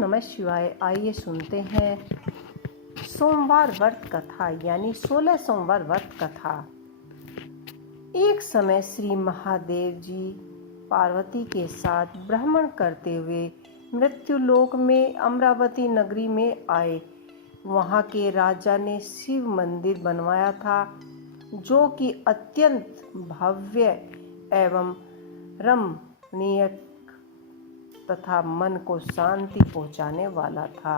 नमः शिवाय। आइए सुनते हैं सोमवार व्रत कथा यानी 16 सोमवार व्रत कथा। एक समय श्री महादेव जी पार्वती के साथ भ्रमण करते हुए मृत्युलोक में अमरावती नगरी में आए। वहां के राजा ने शिव मंदिर बनवाया था, जो कि अत्यंत भव्य एवं रमणीय तथा मन को शांति पहुंचाने वाला था।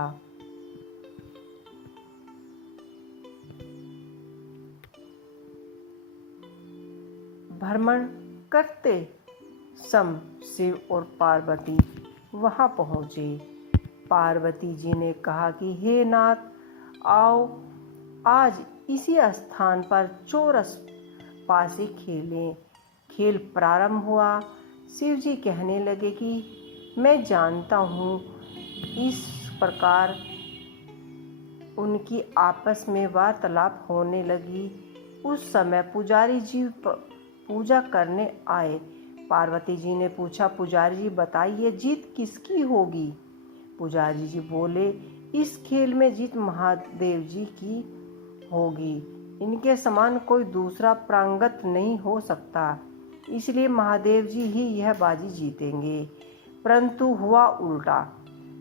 भ्रमण करते समय शिव और पार्वती वहां पहुंचे। पार्वती जी ने कहा कि हे नाथ, आओ आज इसी स्थान पर चौरस पासे खेलें। खेल प्रारंभ हुआ। शिव जी कहने लगे कि मैं जानता हूँ। इस प्रकार उनकी आपस में वार्तालाप होने लगी। उस समय पुजारी जी पूजा करने आए। पार्वती जी ने पूछा, पुजारी जी बताइए जीत किसकी होगी? पुजारी जी बोले, इस खेल में जीत महादेव जी की होगी। इनके समान कोई दूसरा प्रांगत नहीं हो सकता, इसलिए महादेव जी ही यह बाजी जीतेंगे। परंतु हुआ उल्टा,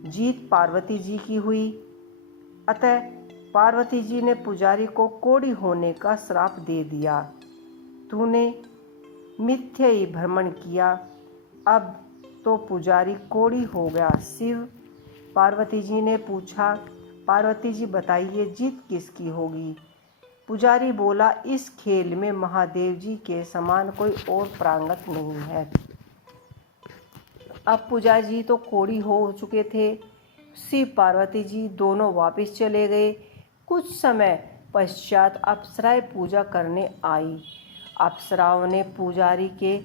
जीत पार्वती जी की हुई। अतः पार्वती जी ने पुजारी को कोढ़ी होने का श्राप दे दिया। तूने मिथ्या ही भ्रमण किया, अब तो पुजारी कोढ़ी हो गया। शिव पार्वती जी ने पूछा, पार्वती जी बताइए जीत किसकी होगी? पुजारी बोला, इस खेल में महादेव जी के समान कोई और प्रांगत नहीं है। अब पुजारी जी तो कोढ़ी हो चुके थे। शिव पार्वती जी दोनों वापस चले गए। कुछ समय पश्चात अप्सराएं पूजा करने आई। अप्सराओं ने पुजारी के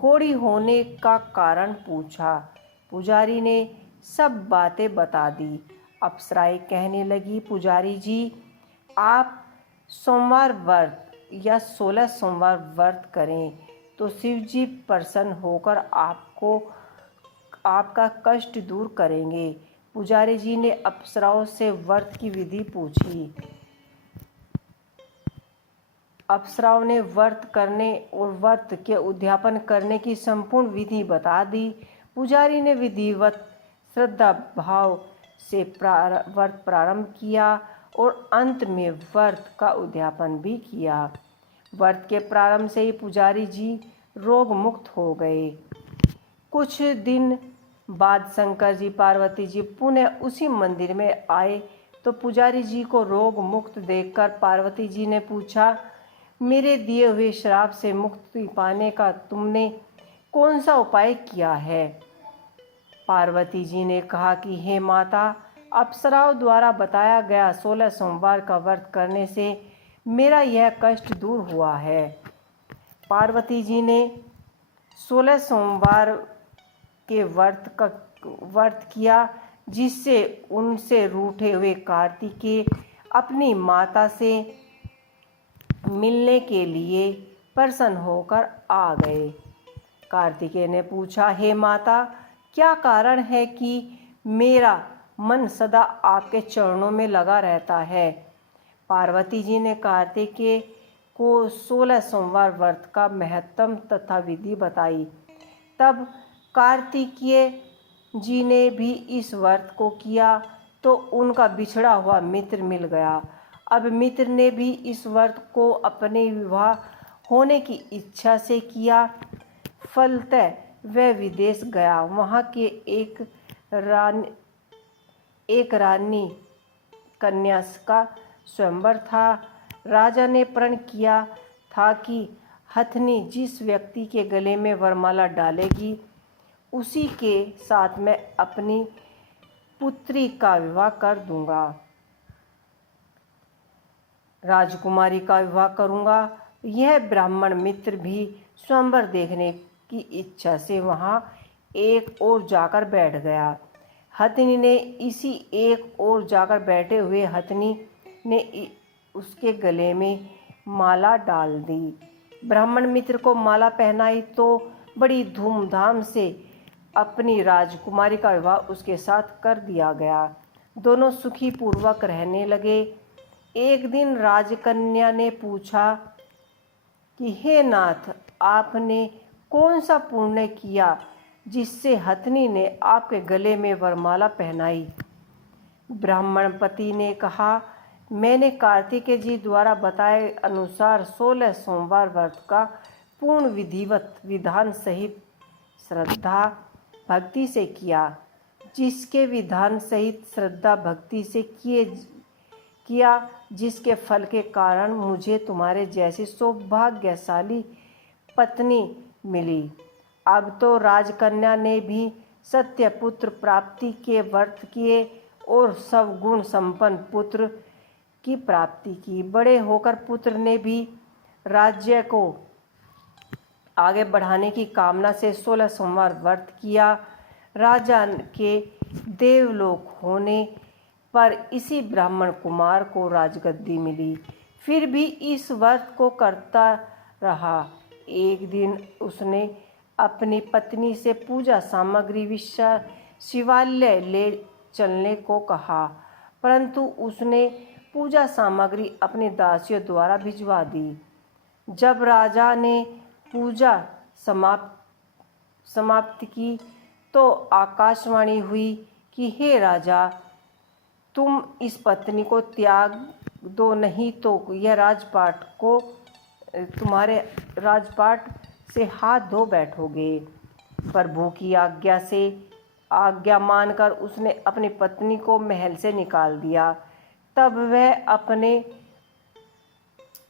कोढ़ी होने का कारण पूछा। पुजारी ने सब बातें बता दी। अप्सराएं कहने लगी, पुजारी जी आप सोमवार व्रत या 16 सोमवार व्रत करें तो शिव जी प्रसन्न होकर आपका कष्ट दूर करेंगे। पुजारी जी ने अप्सराओं से व्रत की विधि पूछी। अप्सराओं ने व्रत करने और व्रत के उद्यापन करने की संपूर्ण विधि बता दी। पुजारी ने विधिवत श्रद्धा भाव से व्रत प्रारंभ किया और अंत में व्रत का उद्यापन भी किया। व्रत के प्रारंभ से ही पुजारी जी रोग मुक्त हो गए। कुछ दिन बाद शंकर जी पार्वती जी पुनः उसी मंदिर में आए तो पुजारी जी को रोग मुक्त देखकर पार्वती जी ने पूछा, मेरे दिए हुए श्राप से मुक्ति पाने का तुमने कौन सा उपाय किया है? पार्वती जी ने कहा कि हे माता, अप्सराओं द्वारा बताया गया 16 सोमवार का व्रत करने से मेरा यह कष्ट दूर हुआ है। पार्वती जी ने 16 सोमवार के व्रत किया, जिससे उनसे रूठे हुए कार्तिकेय अपनी माता से मिलने के लिए प्रसन्न होकर आ गए। कार्तिकेय ने पूछा, हे माता, क्या कारण है कि मेरा मन सदा आपके चरणों में लगा रहता है? पार्वती जी ने कार्तिकेय को 16 सोमवार व्रत का महत्व तथा विधि बताई। तब कार्तिकेय जी ने भी इस व्रत को किया तो उनका बिछड़ा हुआ मित्र मिल गया। अब मित्र ने भी इस व्रत को अपने विवाह होने की इच्छा से किया। फलतः वह विदेश गया। वहाँ के एक रानी कन्या का स्वयंवर था। राजा ने प्रण किया था कि हथनी जिस व्यक्ति के गले में वरमाला डालेगी उसी के साथ मैं अपनी पुत्री का विवाह कर दूंगा, राजकुमारी का विवाह करूंगा। यह ब्राह्मण मित्र भी स्वयंवर देखने की इच्छा से वहां एक ओर जाकर बैठ गया। हथनी ने इसी एक ओर जाकर बैठे हुए हथनी ने उसके गले में माला डाल दी। ब्राह्मण मित्र को माला पहनाई तो बड़ी धूमधाम से अपनी राजकुमारी का विवाह उसके साथ कर दिया गया। दोनों सुखी पूर्वक रहने लगे। एक दिन राजकन्या ने पूछा कि हे नाथ, आपने कौन सा पुण्य किया जिससे हथनी ने आपके गले में वरमाला पहनाई? ब्राह्मणपति ने कहा, मैंने कार्तिकेय जी द्वारा बताए अनुसार 16 सोमवार व्रत का पूर्ण विधिवत विधान सहित श्रद्धा भक्ति से किया। जिसके विधान सहित श्रद्धा भक्ति से किया, जिसके फल के कारण मुझे तुम्हारे जैसी सौभाग्यशाली पत्नी मिली। अब तो राजकन्या ने भी सत्यपुत्र प्राप्ति के व्रत किए और सब गुण संपन्न पुत्र की प्राप्ति की। बड़े होकर पुत्र ने भी राज्य को आगे बढ़ाने की कामना से 16 सोमवार व्रत किया। राजा के देवलोक होने पर इसी ब्राह्मण कुमार को राजगद्दी मिली। फिर भी इस व्रत को करता रहा। एक दिन उसने अपनी पत्नी से पूजा सामग्री शिवालय ले चलने को कहा, परंतु उसने पूजा सामग्री अपनी दासियों द्वारा भिजवा दी। जब राजा ने पूजा समाप्त की तो आकाशवाणी हुई कि हे राजा, तुम इस पत्नी को त्याग दो, नहीं तो यह राजपाट को तुम्हारे राजपाट से हाथ धो बैठोगे। प्रभु की आज्ञा मानकर उसने अपनी पत्नी को महल से निकाल दिया। तब वह अपने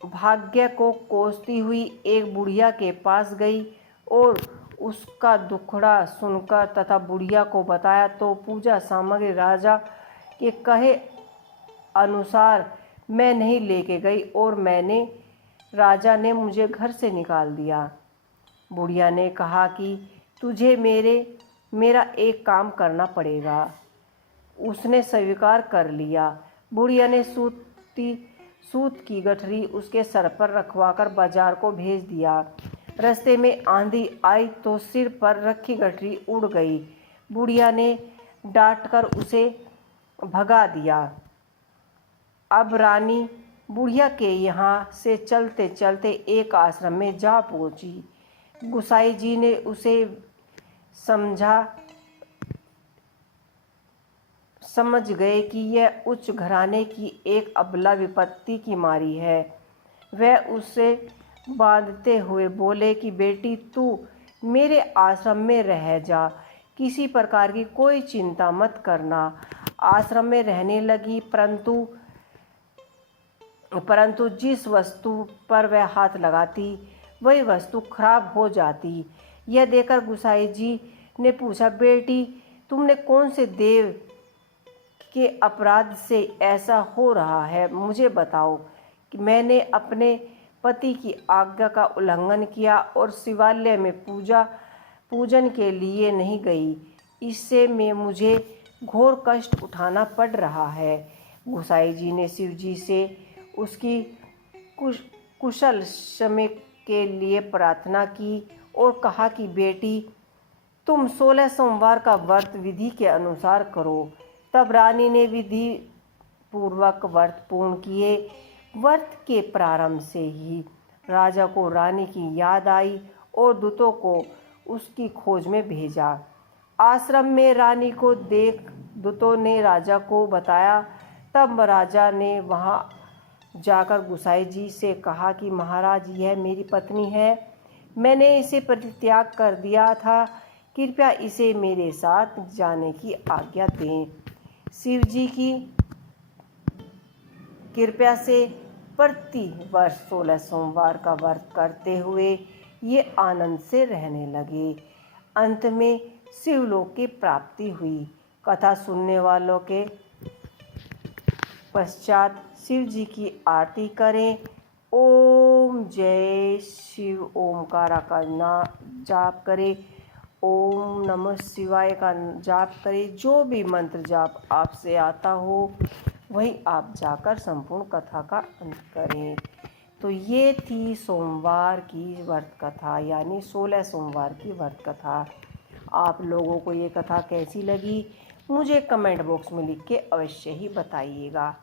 भाग्य को कोसती हुई एक बुढ़िया के पास गई और उसका दुखड़ा सुनकर तथा बुढ़िया को बताया तो पूजा सामग्री राजा के कहे अनुसार मैं नहीं लेके गई और राजा ने मुझे घर से निकाल दिया। बुढ़िया ने कहा कि तुझे मेरा एक काम करना पड़ेगा। उसने स्वीकार कर लिया। बुढ़िया ने सूत की गठरी उसके सर पर रखवाकर बाजार को भेज दिया। रास्ते में आंधी आई तो सिर पर रखी गठरी उड़ गई। बुढ़िया ने डांटकर उसे भगा दिया। अब रानी बुढ़िया के यहाँ से चलते चलते एक आश्रम में जा पहुँची। गुसाई जी ने उसे समझ गए कि यह उच्च घराने की एक अबला विपत्ति की मारी है। वह उसे बांधते हुए बोले कि बेटी, तू मेरे आश्रम में रह जा, किसी प्रकार की कोई चिंता मत करना। आश्रम में रहने लगी, परंतु जिस वस्तु पर वह हाथ लगाती वही वस्तु खराब हो जाती। यह देखकर गुसाई जी ने पूछा, बेटी, तुमने कौन से देव के अपराध से ऐसा हो रहा है, मुझे बताओ। कि मैंने अपने पति की आज्ञा का उल्लंघन किया और शिवालय में पूजन के लिए नहीं गई, इससे मुझे घोर कष्ट उठाना पड़ रहा है। गुसाई जी ने शिव जी से उसकी कुशल क्षमा के लिए प्रार्थना की और कहा कि बेटी, तुम 16 सोमवार का व्रत विधि के अनुसार करो। तब रानी ने विधि पूर्वक व्रत पूर्ण किए। व्रत के प्रारंभ से ही राजा को रानी की याद आई और दूतों को उसकी खोज में भेजा। आश्रम में रानी को देख दूतों ने राजा को बताया। तब राजा ने वहां जाकर गुसाई जी से कहा कि महाराज, यह मेरी पत्नी है, मैंने इसे परित्याग कर दिया था, कृपया इसे मेरे साथ जाने की आज्ञा दें। शिव जी की कृपया से प्रति वर्ष 16 सोमवार का व्रत करते हुए ये आनंद से रहने लगे। अंत में शिवलोक की प्राप्ति हुई। कथा सुनने वालों के पश्चात शिव जी की आरती करें। ओम जय शिव ओमकारा का जाप करें। ओम नमः शिवाय का जाप करें। जो भी मंत्र जाप आपसे आता हो वही आप जाकर संपूर्ण कथा का अंत करें। तो ये थी सोमवार की व्रत कथा, यानी 16 सोमवार की व्रत कथा। आप लोगों को ये कथा कैसी लगी मुझे कमेंट बॉक्स में लिख के अवश्य ही बताइएगा।